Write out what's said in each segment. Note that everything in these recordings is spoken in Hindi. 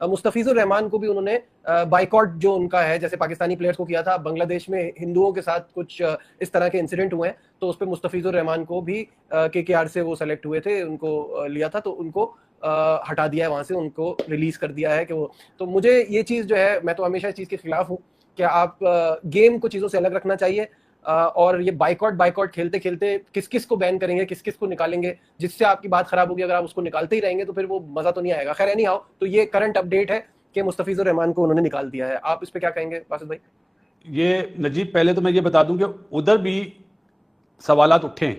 मुस्तफिजुर रहमान को भी उन्होंने बाइकॉट जो उनका है, जैसे पाकिस्तानी प्लेयर्स को किया था, बांग्लादेश में हिंदुओं के साथ कुछ इस तरह के इंसिडेंट हुए हैं, तो उस पर मुस्तफिजुर रहमान को भी केकेआर से वो सेलेक्ट हुए थे, उनको लिया था, तो उनको हटा दिया है वहां से, उनको रिलीज कर दिया है कि वो। तो मुझे ये चीज जो है, मैं तो हमेशा इस चीज के खिलाफ हूँ कि आप गेम को चीजों से अलग रखना चाहिए, और ये बाइकॉट खेलते खेलते किस किस को बैन करेंगे, किस किस को निकालेंगे, जिससे आपकी बात खराब होगी। अगर आप उसको निकालते ही रहेंगे तो फिर वो मजा तो नहीं आएगा। खैर एनी हाउ, तो ये करंट अपडेट है कि मुस्तफिजुर रहमान को उन्होंने निकाल दिया है। आप इस पे क्या कहेंगे बासित भाई? ये नजीब, पहले तो मैं ये बता दूं कि उधर भी सवालात उठे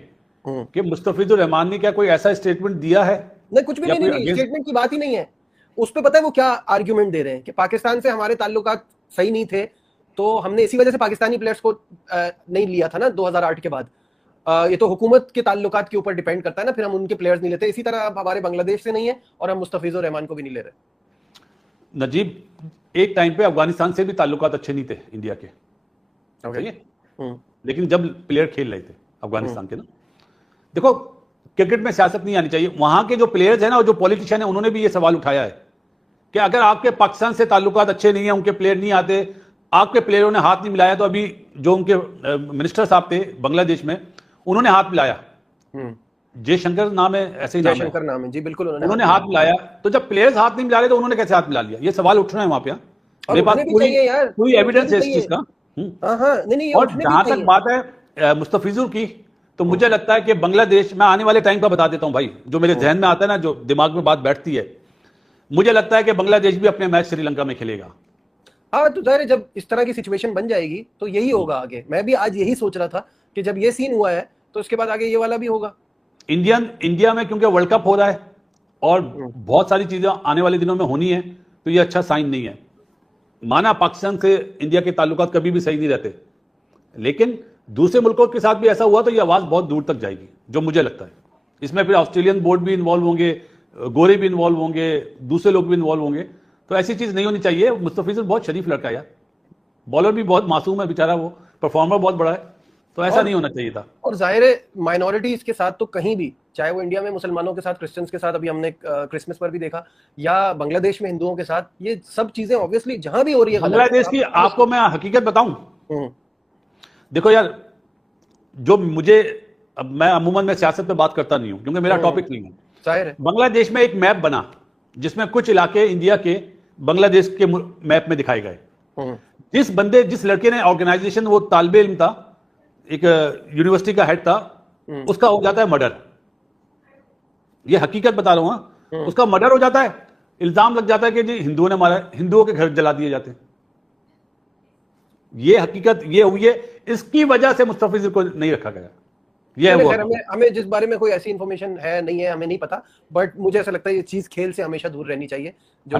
कि मुस्तफिजुर रहमान ने क्या कोई ऐसा स्टेटमेंट दिया है? नहीं, कुछ भी नहीं, स्टेटमेंट की बात ही नहीं है उस पे। पता है वो क्या आर्ग्यूमेंट दे रहे हैं कि पाकिस्तान से हमारे ताल्लुकात सही नहीं थे, तो हमने इसी वजह से पाकिस्तानी प्लेयर्स को नहीं लिया था ना 2008 के बाद। ये तो हुकूमत के ताल्लुकात के ऊपर डिपेंड करता है ना, फिर हम उनके प्लेयर्स नहीं लेते। इसी तरह अब हमारे बांग्लादेश से नहीं है और हम मुस्तफिजुर रहमान को भी नहीं ले रहे। नजीब, एक टाइम पे अफगानिस्तान से भी ताल्लुकात अच्छे नहीं थे इंडिया के, लेकिन जब प्लेयर खेल रहे थे अफगानिस्तान के ना, देखो क्रिकेट में सियासत नहीं आनी चाहिए। वहां के जो प्लेयर्स हैं ना और जो पॉलिटिशियन है, उन्होंने भी ये सवाल उठाया है कि अगर आपके पाकिस्तान से ताल्लुकात अच्छे नहीं है, उनके प्लेयर नहीं आते, आपके प्लेयरों ने हाथ नहीं मिलाया, तो अभी जो उनके मिनिस्टर साहब थे बांग्लादेश में, उन्होंने हाथ मिलाया। जयशंकर नाम है, ऐसे ही जयशंकर नाम है जी, बिल्कुल उन्होंने हाथ मिलाया। तो जब प्लेयर्स हाथ नहीं मिला रहे तो उन्होंने कैसे हाथ मिला लिया? ये सवाल उठ रहा है वहां पे। मेरे पास पूरी एविडेंस है इस चीज का। और जहां तक बात है मुस्तफिजुर की, तो मुझे लगता है कि बांग्लादेश, मैं आने वाले टाइम का बता देता हूं भाई, जो मेरे जहन में आता है ना, जो दिमाग में बात बैठती है, मुझे लगता है कि बांग्लादेश भी अपने मैच श्रीलंका में खेलेगा। हाँ, तो जाहिर है जब इस तरह की सिचुएशन बन जाएगी तो यही होगा आगे। मैं भी आज यही सोच रहा था कि जब ये सीन हुआ है तो इसके बाद आगे ये वाला भी होगा। इंडिया में क्योंकि वर्ल्ड कप हो रहा है और बहुत सारी चीजें आने वाले दिनों में होनी है, तो ये अच्छा साइन नहीं है। माना पाकिस्तान से इंडिया के ताल्लुकात कभी भी सही नहीं रहते, लेकिन दूसरे मुल्कों के साथ भी ऐसा हुआ तो ये आवाज बहुत दूर तक जाएगी, जो मुझे लगता है। इसमें फिर ऑस्ट्रेलियन बोर्ड भी इन्वॉल्व होंगे, गोरे भी इन्वॉल्व होंगे, दूसरे लोग भी इन्वॉल्व होंगे, तो ऐसी चीज नहीं होनी चाहिए। मुस्तफिजुर बहुत शरीफ लड़का है यार, बॉलर भी बहुत मासूम है बेचारा, वो परफॉर्मर बहुत बड़ा है, तो ऐसा नहीं होना चाहिए था। और जाहिर है माइनॉरिटीज के साथ तो कहीं भी, चाहे वो इंडिया में मुसलमानों के साथ, क्रिश्चियंस के साथ, अभी हमने क्रिसमस पर भी देखा, या बांग्लादेश में हिंदुओं के साथ, ये सब चीजें ऑब्वियसली जहां भी हो रही है। बांग्लादेश की आपको मैं हकीकत बताऊं, देखो यार, जो मुझे, अब मैं अमूमन में सियासत पे बात करता नहीं हूं क्योंकि मेरा टॉपिक नहीं है। जाहिर है बांग्लादेश में एक मैप बना जिसमें कुछ इलाके इंडिया के बांग्लादेश के मैप में दिखाए गए। जिस लड़के ने ऑर्गेनाइजेशन, वो तालिबे इल्म था, एक यूनिवर्सिटी का हेड था, उसका हो जाता है मर्डर। ये हकीकत बता रहा हूं, उसका मर्डर हो जाता है, इल्जाम लग जाता है कि जी हिंदुओं ने मारा, हिंदुओं के घर जला दिए जाते हैं। ये हकीकत ये हुई है, इसकी वजह से मुस्तफिजुर को नहीं रखा गया। हमें जिस बारे में कोई ऐसी इंफॉर्मेशन है नहीं है, हमें नहीं पता, बट मुझे ऐसा लगता है ये चीज खेल से हमेशा दूर रहनी चाहिए। जो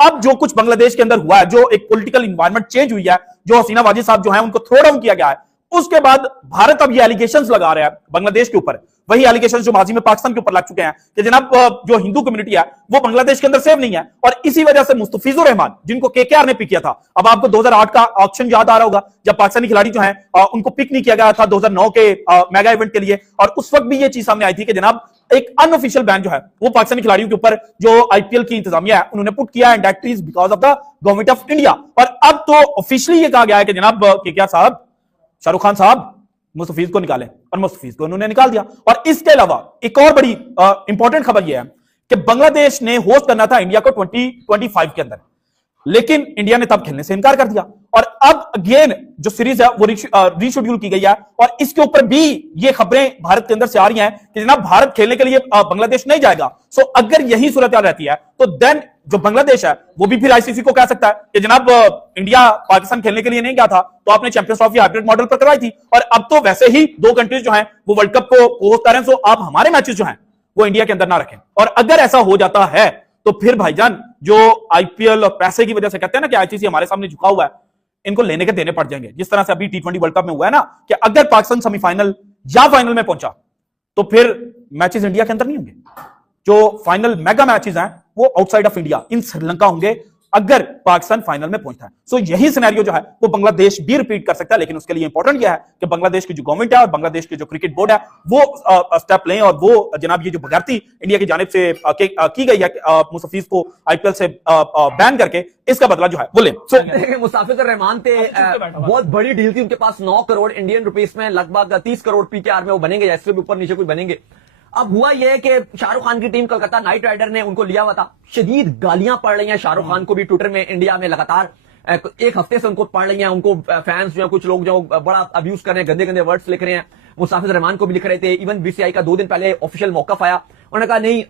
अब जो कुछ बांग्लादेश के अंदर हुआ है, जो एक पॉलिटिकल इन्वायरमेंट चेंज हुई है, जो हसीना वाजिद साहब जो है उनको थ्रो डाउन किया गया है, उसके बाद भारत अब ये एलिगेशंस लगा रहा है बांग्लादेश के ऊपर, वही एलिगेशंस जो माजी में पाकिस्तान के ऊपर लग चुके हैं कि जनाब जो हिंदू कम्युनिटी है वो बांग्लादेश के अंदर सेफ नहीं है। और इसी वजह से मुस्तफिजुर रहमान, जिनको केकेआर ने पिक किया था, अब आपको 2008 का ऑक्शन याद आ रहा होगा जब पाकिस्तानी खिलाड़ी जो हैं उनको पिक नहीं किया गया था 2009 के मेगा इवेंट के लिए, और उस वक्त भी ये चीज सामने आई थी कि जनाब एक अनऑफिशियल बैन जो है वो पाकिस्तानी खिलाड़ियों के ऊपर जो आईपीएल की इंतजामिया है उन्होंने पुट किया, and that is because of the government of India. और अब तो ऑफिशियली ये कहा गया है कि जनाब केकेआर साहब, शाहरुख खान साहब मुस्तफिज को निकालें, और मुस्तफिज को उन्होंने निकाल दिया। और इसके अलावा एक और बड़ी इंपॉर्टेंट खबर यह है कि बांग्लादेश ने होस्ट करना था इंडिया को 2025 के अंदर, लेकिन इंडिया ने तब खेलने से इनकार कर दिया, और अब अगेन जो सीरीज है वो रीशेड्यूल की गई है, और इसके ऊपर भी ये खबरें भारत के अंदर से आ रही हैं कि जनाब भारत खेलने के लिए बांग्लादेश नहीं जाएगा। सो अगर यही सूरत रहती है तो देन जो बांग्लादेश है वो भी फिर आईसीसी को कह सकता है कि जनाब इंडिया पाकिस्तान खेलने के लिए नहीं गया था, तो आपने चैंपियंस ट्रॉफी हाइब्रिड मॉडल पर करवाई थी, और अब तो वैसे ही दो कंट्रीज जो हैं वो वर्ल्ड कप को होस्ट कर रहे हैं, सो आप हमारे मैचेस जो हैं वो इंडिया के अंदर ना रखें। और अगर ऐसा हो जाता है तो फिर भाईजान जो आईपीएल और पैसे की वजह से कहते हैं ना कि आईसीसी हमारे सामने झुका हुआ है, इनको लेने के देने पड़ जाएंगे। जिस तरह से अभी T20 वर्ल्ड कप में हुआ है ना कि अगर पाकिस्तान सेमीफाइनल या फाइनल में पहुंचा तो फिर मैचेस इंडिया के अंदर नहीं होंगे, जो फाइनल मेगा मैचेस हैं वो outside of India in Sri Lanka होंगे, अगर पाकिस्तान फाइनल में पहुंचता है। सो यही सिनेरियो जो है वो बांग्लादेश भी रिपीट कर सकता है, लेकिन उसके लिए इंपॉर्टेंट यह है कि बांग्लादेश की जो गवर्नमेंट है और बांग्लादेश की जो क्रिकेट बोर्ड है वो स्टेप लें, और वो जनाब ये जो बगावती इंडिया की जानिब से की गई है मुस्तफिज को आईपीएल से बैन करके, इसका बदला जो है वो लें। मुस्तफिजुर रहमान थे, बहुत बड़ी डील थी उनके पास, 9 करोड़ इंडियन रुपीस में, लगभग 30 करोड़ पीकेआर में वो बनेंगे, इससे भी ऊपर नीचे कुछ बनेंगे। अब हुआ यह कि शाहरुख खान की टीम कोलकाता नाइट राइडर ने उनको लिया हुआ था। शदीद गालियां पड़ रही हैं शाहरुख खान को भी ट्विटर में, इंडिया में लगातार एक हफ्ते से उनको पड़ रही हैं। उनको फैंस जो है, कुछ लोग जो बड़ा अब्यूज कर रहे हैं, गंदे गंदे वर्ड्स लिख रहे हैं। मुस्तफिजुर रहमान को भी लिख रहे थे। इवन बीसीसीआई का 2 दिन पहले ऑफिशियल मौकफ आया, उन्होंने कहा नहीं,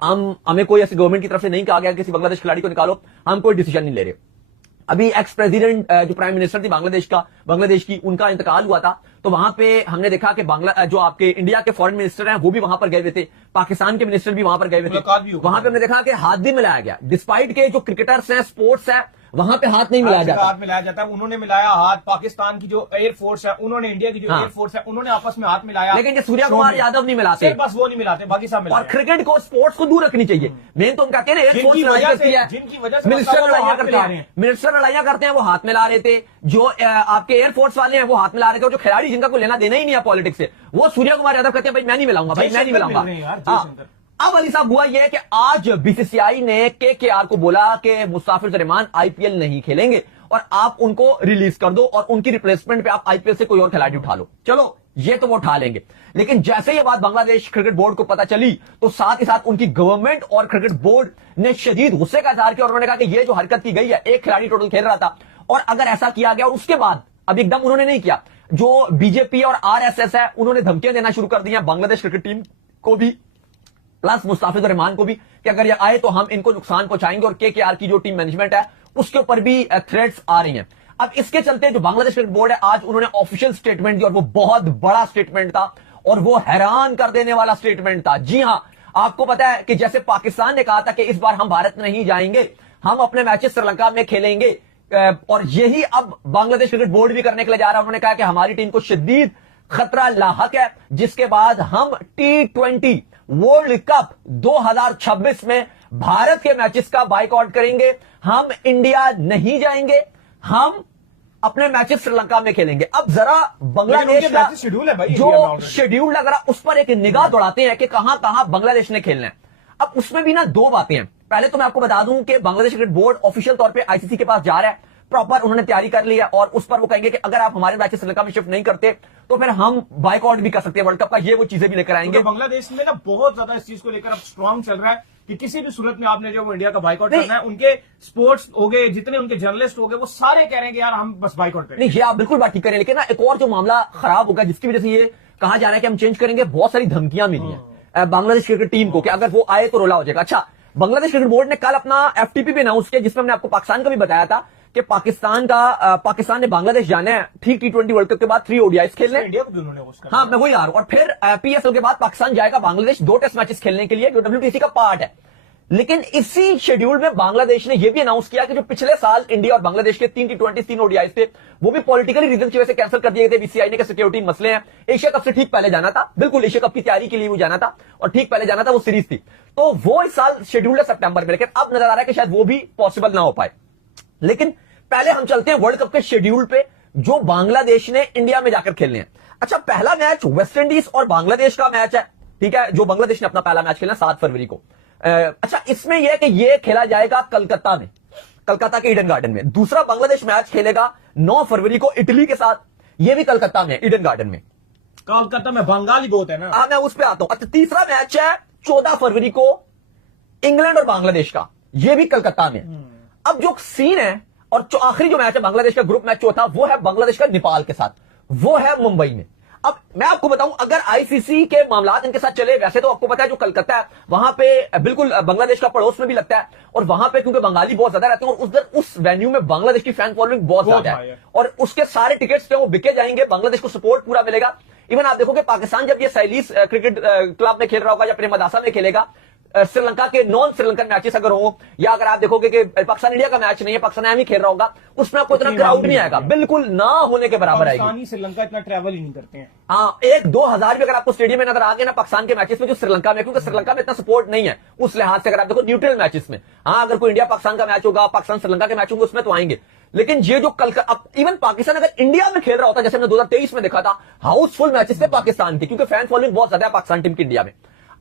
हमें कोई ऐसी गवर्नमेंट की तरफ से नहीं कहा गया किसी बांग्लादेश खिलाड़ी को निकालो, हम कोई डिसीजन नहीं ले रहे। अभी एक्स प्रेसिडेंट जो प्राइम मिनिस्टर थी बांग्लादेश की, उनका इंतकाल हुआ था, तो वहां पे हमने देखा कि जो आपके इंडिया के फॉरेन मिनिस्टर हैं वो भी वहां पर गए हुए थे, पाकिस्तान के मिनिस्टर भी वहां पर गए हुए थे। वहां पे हमने देखा कि हाथ भी मिलाया गया, डिस्पाइट के जो क्रिकेटर्स हैं, स्पोर्ट्स है, वहां पे हाथ नहीं मिलाया जाता। उन्होंने मिलाया हाथ, पाकिस्तान की जो एयरफोर्स है उन्होंने, इंडिया की जो एयरफोर्स है उन्होंने आपस में हाथ मिलाया, लेकिन ये सूर्या कुमार यादव नहीं मिलाते, बस वो नहीं मिलाते, बाकी सब मिलाते। और क्रिकेट को, स्पोर्ट्स को दूर रखनी चाहिए। मेन तो उनका कहते हैं एयरफोर्स लड़ाई करती है, जिनकी वजह से मिनिस्टर लड़ाइयां करते हैं वो हाथ मिला रहे थे, जो आपके एयरफोर्स वाले हैं वो हाथ मिला रहे थे, और जो खिलाड़ी जिनका कोई लेना देना ही नहीं है पॉलिटिक्स से, वो सूर्या कुमार यादव कहते हैं भाई मैं नहीं मिलाऊंगा, भाई मैं नहीं मिलाऊंगा। अब अली साहब हुआ यह कि आज बीसीसीआई ने केकेआर को बोला कि मुस्तफिजुर रहमान आईपीएल नहीं खेलेंगे और आप उनको रिलीज कर दो और उनकी रिप्लेसमेंट पे आप आईपीएल से कोई और खिलाड़ी उठा लो। चलो ये तो वो उठा लेंगे, लेकिन जैसे ये बात बांग्लादेश क्रिकेट बोर्ड को पता चली तो साथ ही साथ उनकी गवर्नमेंट और क्रिकेट बोर्ड ने शदीद गुस्से का इजहार किया और उन्होंने कहा कि ये जो हरकत की गई है, एक खिलाड़ी टोटल खेल रहा था, और अगर ऐसा किया गया और उसके बाद अब एकदम उन्होंने नहीं किया, जो बीजेपी और आरएसएस है उन्होंने धमकियां देना शुरू कर दी हैं बांग्लादेश क्रिकेट टीम को भी, प्लस मुस्तफिजुर रहमान को भी, कि अगर ये आए तो हम इनको नुकसान पहुंचाएंगे, और केकेआर की जो टीम मैनेजमेंट है उसके ऊपर भी थ्रेट्स आ रही हैं। अब इसके चलते जो बांग्लादेश क्रिकेट बोर्ड है, आज उन्होंने ऑफिशियल स्टेटमेंट दिया और वो बहुत बड़ा स्टेटमेंट था और वो हैरान कर देने वाला स्टेटमेंट था। जी हां, आपको पता है कि जैसे पाकिस्तान ने कहा था कि इस बार हम भारत में नहीं जाएंगे, हम अपने मैचेस श्रीलंका में खेलेंगे, और यही अब बांग्लादेश क्रिकेट बोर्ड भी करने के लिए जा रहा है। उन्होंने कहा कि हमारी टीम को शदीद खतरा लाहक है, जिसके बाद हम T20 वर्ल्ड कप 2026 में भारत के मैचेस का बाइकआउट करेंगे, हम इंडिया नहीं जाएंगे, हम अपने मैचेस श्रीलंका में खेलेंगे। अब जरा बांग्लादेश का शेड्यूल है भाई, जो शेड्यूल लग रहा उस पर एक निगाह दौड़ाते हैं कि कहां कहां बांग्लादेश ने खेलना है। अब उसमें भी ना 2 बातें हैं। पहले तो मैं आपको बता दूं कि बांग्लादेश क्रिकेट बोर्ड ऑफिशियल तौर पे आईसीसी के पास जा रहा है, प्रॉपर उन्होंने तैयारी कर ली है, और उस पर वो कहेंगे कि अगर आप हमारे मैचेस श्रीलंका में शिफ्ट नहीं करते तो फिर हम बाइकआउट भी कर सकते हैं वर्ल्ड कप का, ये वो चीजें भी लेकर आएंगे। तो बांग्लादेश में ना बहुत ज्यादा इस चीज को लेकर अब स्ट्रांग चल रहा है कि किसी भी सूरत में आपने जो इंडिया का बाइकआउट करना है, उनके स्पोर्ट्स हो गए, जितने उनके जर्नलिस्ट हो गए, वो सारे कह रहे हैं कि यार हम बस बाइकआउट करें। नहीं, ये आप बिल्कुल बात ठीक करें, लेकिन ना एक और जो मामला खराब होगा जिसकी वजह से ये कहा जा रहा है कि हम चेंज करेंगे, बहुत सारी धमकियां मिली हैं बांग्लादेश क्रिकेट टीम को कि अगर वो आए तो रोला हो जाएगा। अच्छा, बांग्लादेश क्रिकेट बोर्ड ने कल अपना FTP भी अनाउंस किया, जिसमें हमने आपको पाकिस्तान का भी बताया था कि पाकिस्तान ने बांग्लादेश जाना है ठीक T20 वर्ल्ड कप के बाद 3 ODIs खेलने, इंडिया को भी उन्होंने उसका, हाँ मैं वही आ रहा हूं, और फिर PSL के बाद पाकिस्तान जाएगा बांग्लादेश 2 टेस्ट मैचेस खेलने के लिए, जो WTC का पार्ट है। लेकिन इसी शेड्यूल में बांग्लादेश ने यह भी अनाउंस किया कि जो पिछले साल इंडिया और बांग्लादेश के 3 T20 3 ODIs थे, वो भी पॉलिटिकली रीजन की वजह से कैंसिल कर दिए गए थे बीसीसीआई ने, कि सिक्योरिटी मसले हैं। एशिया कप से ठीक पहले जाना था, बिल्कुल एशिया कप की तैयारी के लिए वो जाना था और ठीक पहले जाना था, वो सीरीज थी, तो वो इस साल शेड्यूल है सितंबर में, लेकिन अब नजर आ रहा है कि शायद वो भी पॉसिबल ना हो पाए। लेकिन पहले हम चलते हैं वर्ल्ड कप के शेड्यूल पे, जो बांग्लादेश ने इंडिया में जाकर खेलने हैं। अच्छा, पहला मैच वेस्ट इंडीज और बांग्लादेश का मैच है, ठीक है, जो बांग्लादेश ने अपना पहला मैच खेला 7 फरवरी को। अच्छा, इसमें यह कि यह खेला जाएगा कलकत्ता में, कलकत्ता के ईडन गार्डन में। दूसरा बांग्लादेश मैच खेलेगा 9 फरवरी को इटली के साथ, यह भी कलकत्ता में, ईडन गार्डन में। कोलकाता में बंगाली बहुत है ना, मैं उस पर आता हूं। अच्छा, तीसरा मैच है 14 फरवरी को इंग्लैंड और बांग्लादेश का, यह भी कलकत्ता में। अब जो सीन है, और आखिरी जो मैच है बांग्लादेश का ग्रुप मैच चौथा, वो है बांग्लादेश का नेपाल के साथ, वो है मुंबई में। अब मैं आपको बताऊं, अगर आईसीसी के मामला इनके साथ चले, वैसे तो आपको पता है जो कलकत्ता है वहां पे बिल्कुल बांग्लादेश का पड़ोस में भी लगता है, और वहां पे क्योंकि बंगाली बहुत ज्यादा रहते हैं और उधर उस वेन्यू में बांग्लादेश की फैन फॉलोइंग बहुत ज्यादा है, और उसके सारे टिकट्स वो बिके जाएंगे, बांग्लादेश को सपोर्ट पूरा मिलेगा। इवन आप देखोगे पाकिस्तान जब ये सैलीस क्रिकेट क्लब में खेल रहा होगा या प्रेमदासा में खेलेगा, श्रीलंका के नॉन श्रीलंकन मैचेस अगर हो, या अगर आप देखोगे कि पाकिस्तान इंडिया का मैच नहीं है, पाकिस्तान एम ही खेल रहा होगा, उसमें आपको इतना क्राउड नहीं आएगा, बिल्कुल ना होने के बराबर आएगी। पाकिस्तानी श्रीलंका इतना ट्रैवल ही नहीं करते हैं। हाँ, 1-2 हजार भी अगर आपको स्टेडियम में नजर आ गए ना पाकिस्तान के मैचेस में जो श्रीलंका में, क्योंकि श्रीलंका में इतना सपोर्ट नहीं है उस लिहाज से, अगर आप देखो न्यूट्रल मैचेस में। हाँ, अगर कोई इंडिया पाकिस्तान का मैच होगा, पाकिस्तान श्रीलंका के मैच होंगे, उसमें तो आएंगे। लेकिन ये जो कल अब इवन पाकिस्तान अगर इंडिया में खेल रहा होता, जैसे हमने 2023 में देखा था, हाउसफुल मैचेस थे पाकिस्तान के, क्योंकि फैन फॉलोइंग बहुत ज्यादा है पाकिस्तान टीम की इंडिया में।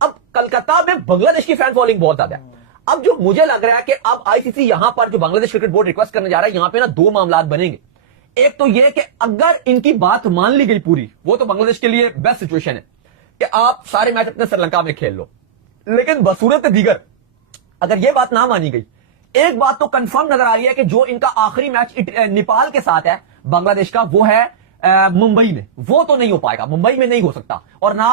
अब कलकत्ता में बांग्लादेश की फैन फॉलोइंग बहुत ज्यादा है। अब जो मुझे लग रहा है कि अब आईसीसी यहां पर जो बांग्लादेश क्रिकेट बोर्ड रिक्वेस्ट करने जा रहा है, यहां पे ना 2 मामला बनेंगे। एक तो यह कि अगर इनकी बात मान ली गई पूरी, वो तो बांग्लादेश के लिए बेस्ट सिचुएशन है कि आप सारे मैच अपने श्रीलंका में खेल लो। लेकिन बसूरत दीगर अगर यह बात ना मानी गई, एक बात तो कंफर्म नजर आ रही है कि जो इनका आखिरी मैच नेपाल के साथ है बांग्लादेश का, वो है मुंबई में। वो तो नहीं हो पाएगा, मुंबई में नहीं हो सकता, और ना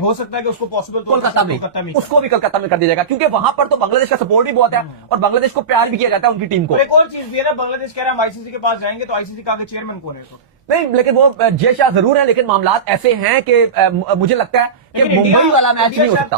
हो सकता है कि उसको पॉसिबल कोलकाता में उसको भी कोलकाता में कर दिया जाएगा, क्योंकि वहां पर तो बांग्लादेश का सपोर्ट भी बहुत है और बांग्लादेश को प्यार भी किया जाता है उनकी टीम को। एक और चीज भी है ना, बांग्लादेश कह रहा है हम आईसीसी के पास जाएंगे, तो आईसीसी का आगे चेयरमैन कौन है? तो नहीं, लेकिन वो जय शाह जरूर है, लेकिन मामला ऐसे हैं कि मुझे लगता है कि मुंबई वाला मैच नहीं हो सकता।